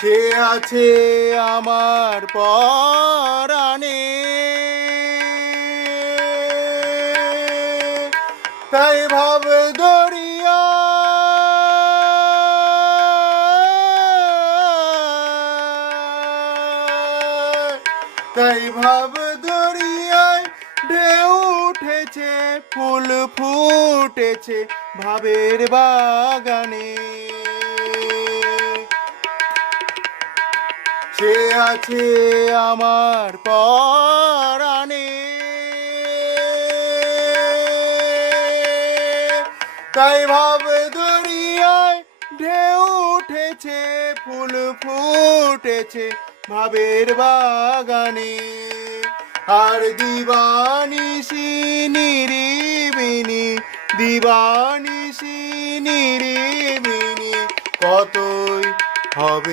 সে আছে আমার পরাণে, তাই ভাব দরিয়া তাই ভাব দরিয়ায় ঢেউ উঠেছে, ফুল ফুটেছে ভাবের বাগানে। সে আছে আমার পরাণে, তাই ভাব দরিয়ায় ঢেউ উঠেছে, ফুল ফুটেছে ভাবের বাগানে। আর দিবানিশি নিরিবিনি, দিবানিশি নিরিবিনি কতই হবে।